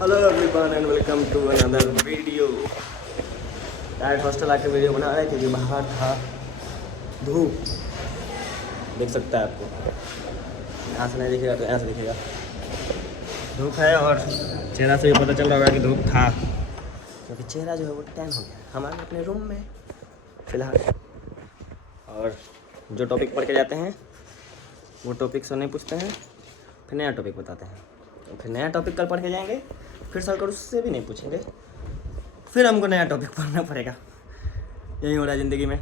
Hello everyone and welcome to another video. Direct hostel आके video बना रहे क्योंकि बाहर था धूप, देख सकता है आपको, यहाँ से नहीं दिखेगा तो यहाँ से दिखेगा। धूप है और चेहरा से भी पता चल रहा होगा कि धूप था, क्योंकि चेहरा जो है वो टैन हो गया हमारे अपने रूम में फिलहाल। और जो टॉपिक पढ़ के जाते हैं वो टॉपिक से नहीं पूछते हैं, फिर नया टॉपिक बताते हैं, तो फिर नया टॉपिक कल पढ़ के जाएंगे, फिर सर उससे भी नहीं पूछेंगे, फिर हमको नया टॉपिक पढ़ना पड़ेगा। यही हो रहा है ज़िंदगी में।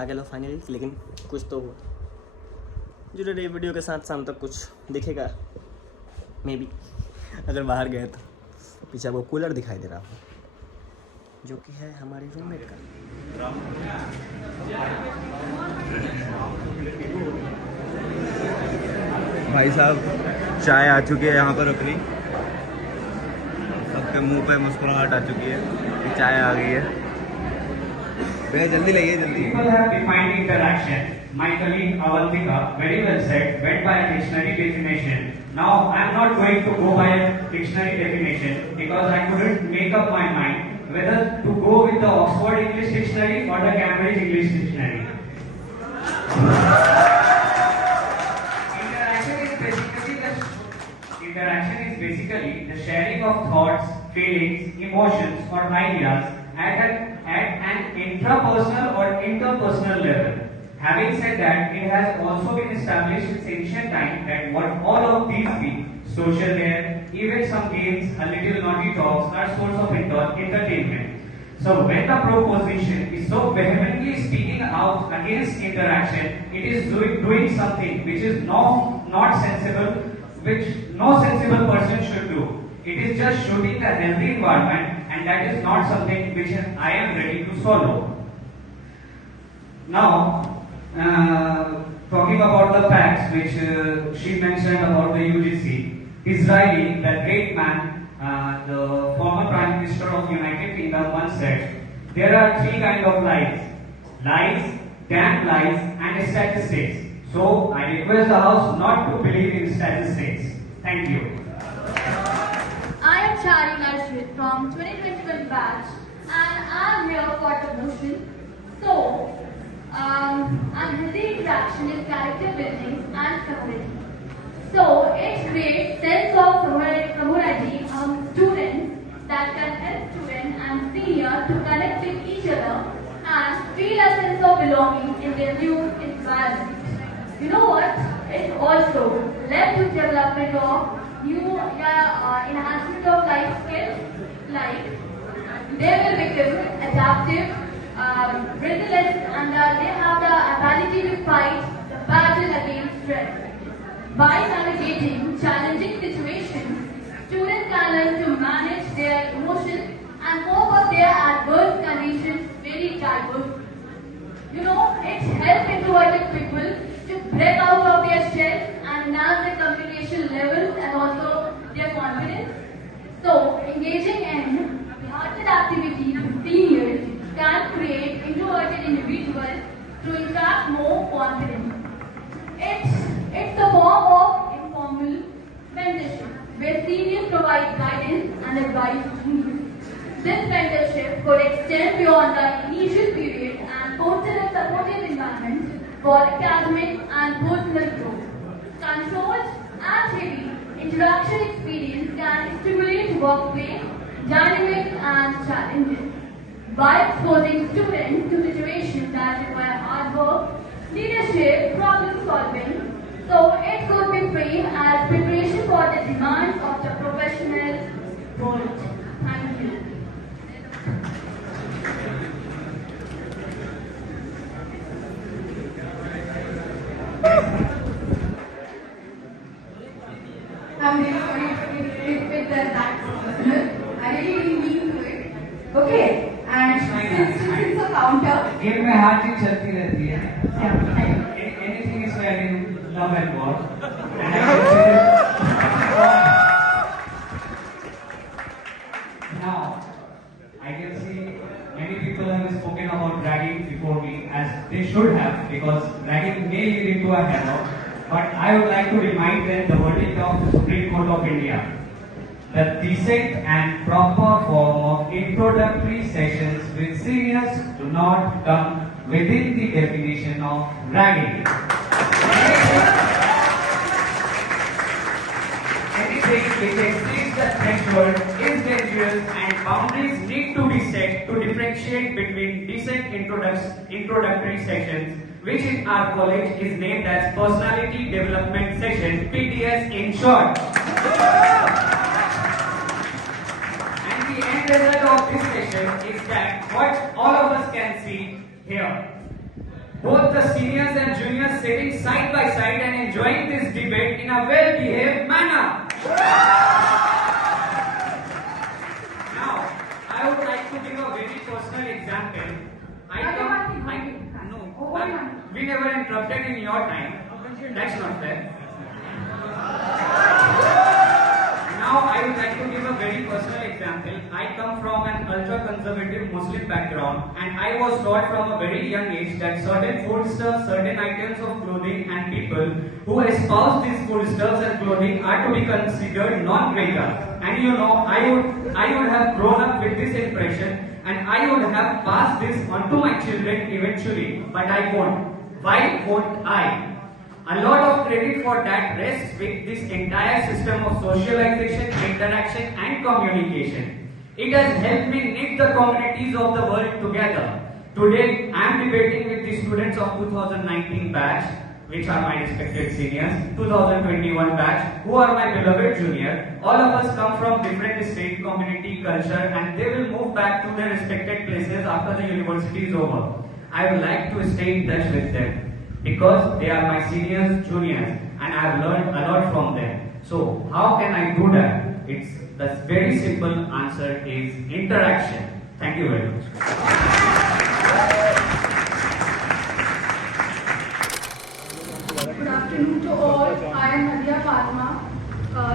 आगे लो फाइनली, लेकिन कुछ तो हुआ। जुड़े रहिए वीडियो के साथ, शाम तक कुछ दिखेगा मे बी, अगर बाहर गए तो। पीछे वो कूलर दिखाई दे रहा हो, जो कि है हमारे रूममेट का। भाई साहब चाय आ चुकी है यहाँ पर अपनी, सबके मुंह पे मुस्कुराहट आ चुकी है कि चाय आ गई है। भैया जल्दी लाइए जल्दी। People have defined interaction. My colleague Avantika very well said went by a dictionary definition. Now I am not going to go by a dictionary definition because I couldn't make up my mind whether to go with the Oxford English Dictionary or the Cambridge English Dictionary. Interaction is basically the sharing of thoughts, feelings, emotions, or ideas at an intrapersonal or interpersonal level. Having said that, it has also been established since ancient time that what all of these be, social care, even some games, a little naughty talks, are source of entertainment. So when the proposition is so vehemently speaking out against interaction, it is doing something which is not sensible, which no sensible person should do. It is just shooting a healthy environment, and that is not something which I am ready to follow. Now, talking about the facts which she mentioned about the UGC, Disraeli, the great man, the former Prime Minister of United Kingdom, once said, "There are three kinds of lies: lies, damn lies, and statistics." So I request the House not to believe in statistics. Thank you. I am Shari Narshid from 2021 batch, and I am here for the motion. So, unhealthy interaction is character building and community. So, it creates sense of community among students that can help students and seniors to connect with each other and feel a sense of belonging in their new environment. You know what? It also led to development of new enhancement of life skills, like they will become adaptive, resilient, and they have the ability to fight the battle against stress. By navigating challenging situations, students can learn to manage their emotions and cope with their adverse conditions very diversely. You know, it helps introverted people to break out of their stress and enhance their communication levels and also their confidence. So, engaging in hearted activities with seniors can create introverted individuals to interact more confidently. It's a form of informal mentorship where seniors provide guidance and advice to juniors. This mentorship could extend beyond the initial period and foster a supportive environment for academic and personal growth. Controlled and heavy interaction experience can stimulate workplace dynamics and challenges by exposing students to situations that require hard work, leadership, problem solving. So it could be framed as preparation for the demands of the professional world. Thank you. I'm really sorry if it that personal. I really didn't mean to it. Okay, and since it's a counter. Game में हार जीत चलती रहती है. Yeah, thank you. Anything is fair in love and war. Now, I can see many people have spoken about ragging before me, as they should have, because ragging may lead into a havoc. But I would like to remind them the verdict of the Supreme Court of India. the decent and proper form of introductory sessions with seniors do not come within the definition of ragging. Anything which exceeds the threshold is dangerous and boundaries need to be set to differentiate between decent introductory sessions, which in our college is named as Personality Development Session, PDS in short. And the end result of this session is that what all of us can see here. Both the seniors and juniors sitting side by side and enjoying this debate in a well-behaved manner. Now, I would like to give a very personal example. We never interrupted in your time. That's not fair. Now, I would like to give a very personal example. I come from an ultra-conservative Muslim background, and I was taught from a very young age that certain foodstuffs, certain items of clothing, and people who espouse these foodstuffs and clothing are to be considered non-grata. And you know, I would have grown up with this impression, and I would have passed this on to my children eventually, but I won't. Why won't I? A lot of credit for that rests with this entire system of socialization, interaction and communication. It has helped me knit the communities of the world together. Today, I am debating with the students of 2019 batch, which are my respected seniors, 2021 batch, who are my beloved junior. All of us come from different state, community, culture, and they will move back to their respected places after the university is over. I would like to stay in touch with them, because they are my seniors, juniors, and I have learned a lot from them. So, how can I do that? The very simple answer is interaction. Thank you very much. Good afternoon to all. I am Nadia Padma,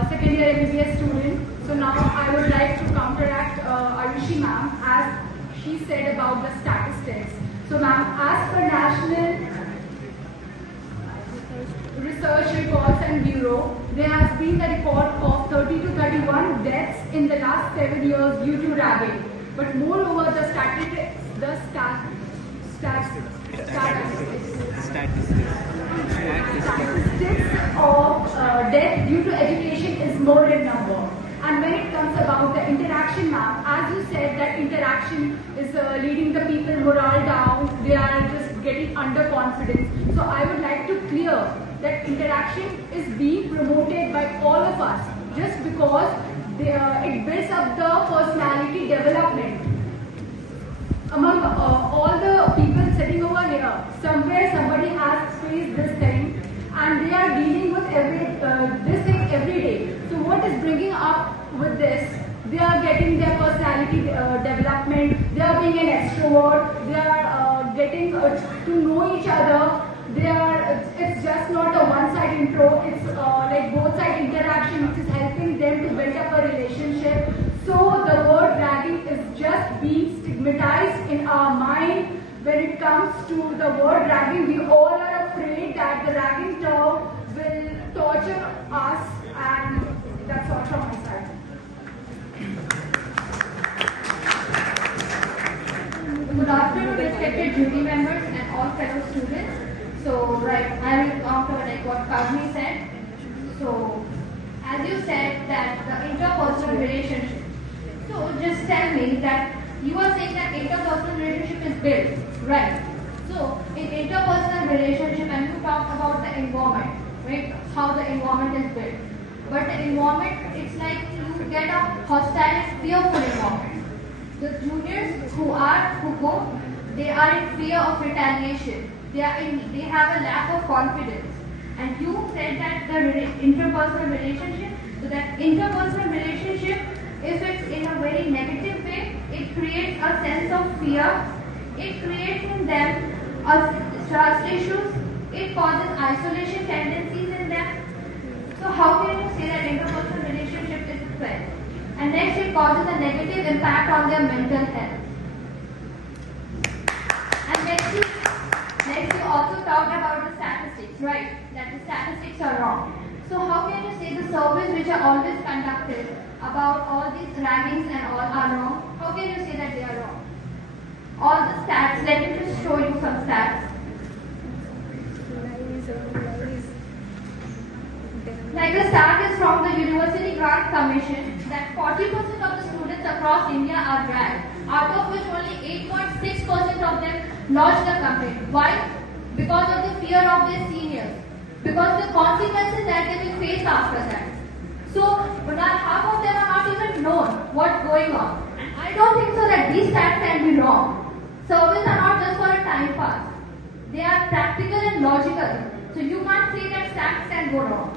second year MBBS student. So now I would like to counteract Ayushi ma'am as she said about the statistics. So ma'am, as per national research reports and bureau, there has been a report of 30 to 31 deaths in the last 7 years due to ragging. But moreover, the statistics of death due to education is more in number. And when it comes about the interaction, ma'am, as you said that interaction is leading the people morale down, they are just getting underconfidence. So I would like to clear that interaction is being promoted by all of us just because it builds up the personality development. Among all the people sitting over here, somewhere somebody has faced this thing and they are dealing with this thing every day. So what is bringing up with this? They are getting their personality development, they are being an extrovert, they are getting to know each other. It's just not a one-side intro, it's like both-side interaction which is helping them to build up a relationship. So the word ragging is just being stigmatized in our mind. When it comes to the word ragging, we all are afraid that the ragging term will torture us, and that's all from my side. Good afternoon, respected jury members and all fellow students. So, I will counter what Kavni said. So, as you said that the interpersonal relationship. So, just tell me that you are saying that interpersonal relationship is built, right? So, in interpersonal relationship, and you talked about the environment, right? How the environment is built. But the environment, it's like you get a hostile, fearful environment. The juniors who go, they are in fear of retaliation. They have a lack of confidence. And you said that the interpersonal relationship, so that interpersonal relationship, if it's in a very negative way, it creates a sense of fear. It creates in them trust issues. It causes isolation tendencies in them. So how can you say that interpersonal relationship is a threat? And next, it causes a negative impact on their mental health. And next you also talked about the statistics, right? That the statistics are wrong. So how can you say the surveys which are always conducted about all these rankings and all are wrong? How can you say that they are wrong? All the stats, let me just show you some stats. Like the stat is from the University Grant Commission that 40% of the students across India are ranked, out of which only 8.6% of them lodged the complaint. Why? Because of the fear of their seniors. Because the consequences that they will face after that. So, but half of them are not even known what's going on. And I don't think so that these stats can be wrong. Surveys are not just for a time pass. They are practical and logical. So you can't say that stats can go wrong.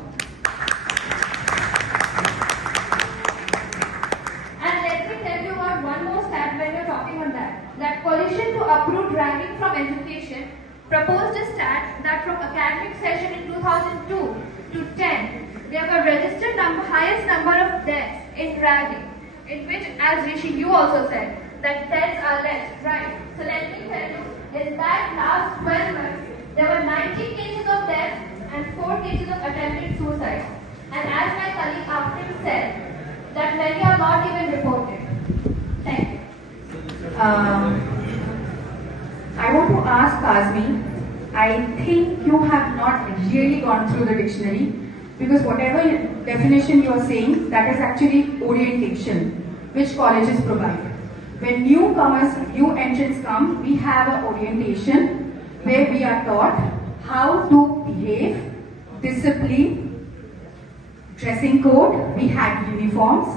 And let me tell you about one more stat when you're talking on that. That Coalition to Uproot Ragging from Education proposed a stat that from academic session in 2002 to 10, there were registered highest number of deaths in ragging, in which, as Rishi, you also said, that deaths are less, right? So let me tell you, in that last 12 months, there were 90 cases of death and 4 cases of attempted suicide. And as my colleague Afrin said, that many are not even reported. Thank you. I want to ask Kazmi, I think you have not really gone through the dictionary, because whatever definition you are saying, that is actually orientation, which colleges provide. When newcomers, new entrants come, we have an orientation where we are taught how to behave, discipline, dressing code, we had uniforms.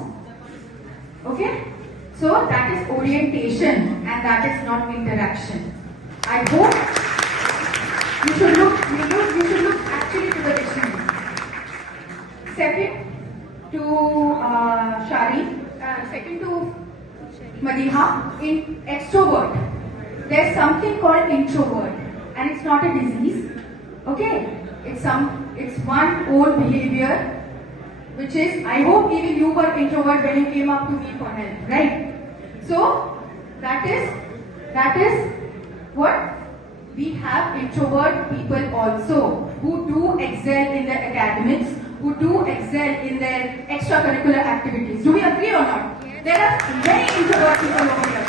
Okay? So that is orientation and that is not interaction. I hope you should look actually to the dictionary. Second to Shari, second to Madiha, in extrovert, there's something called introvert and it's not a disease. Okay? It's one old behavior which is, I hope even you were introvert when you came up to me for help, right? So that is what we have introvert people also who do excel in their academics, who do excel in their extracurricular activities. Do we agree or not? There are many introvert people over here.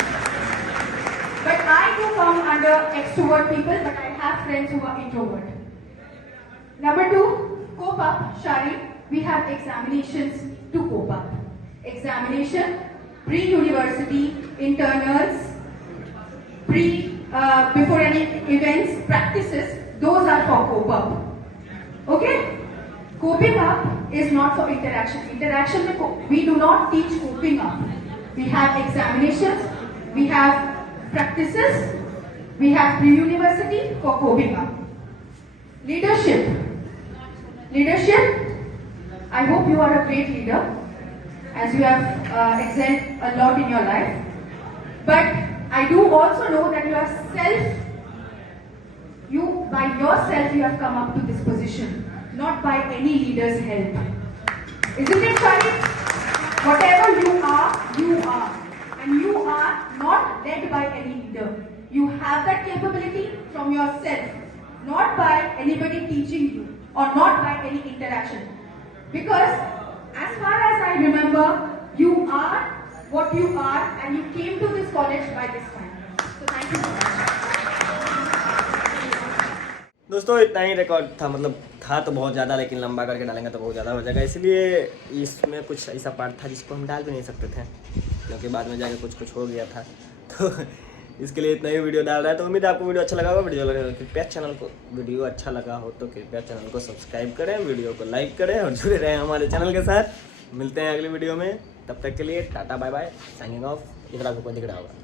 But I do come under extrovert people, but I have friends who are introvert. Number 2, cope up, Shari. We have examinations to cope up. Examination, pre-university, internals, before any events, practices, those are for cope up. Okay? Coping up is not for interaction. Interaction, we do not teach coping up. We have examinations, we have practices, we have pre-university for coping up. Leadership. I hope you are a great leader, as you have excelled a lot in your life. But I do also know that by yourself you have come up to this position, not by any leader's help. Isn't it, Shari? Whatever you are. And you are not led by any leader. You have that capability from yourself, not by anybody teaching you or not by any interaction. Because as far as I remember, you are what you are and you came to this college by this time. So thank you so much. दोस्तों इतना ही record था, मतलब था तो बहुत ज़्यादा, लेकिन लंबा करके डालेंगे तो बहुत ज़्यादा हो जाएगा, इसलिए इसमें कुछ ऐसा पार्ट था जिसको हम डाल भी नहीं सकते थे, क्योंकि बाद में जाके कुछ हो गया था, तो इसके लिए इतना ही वीडियो डाल रहा है। तो उम्मीद है आपको वीडियो अच्छा लगा होगा। वीडियो अच्छा लगा हो तो कृपया चैनल को सब्सक्राइब करें, वीडियो को लाइक करें और जुड़े रहें हमारे चैनल के साथ। मिलते हैं अगली वीडियो में, तब तक के लिए tata bye bye, signing off. इधर आपको दिख रहा होगा।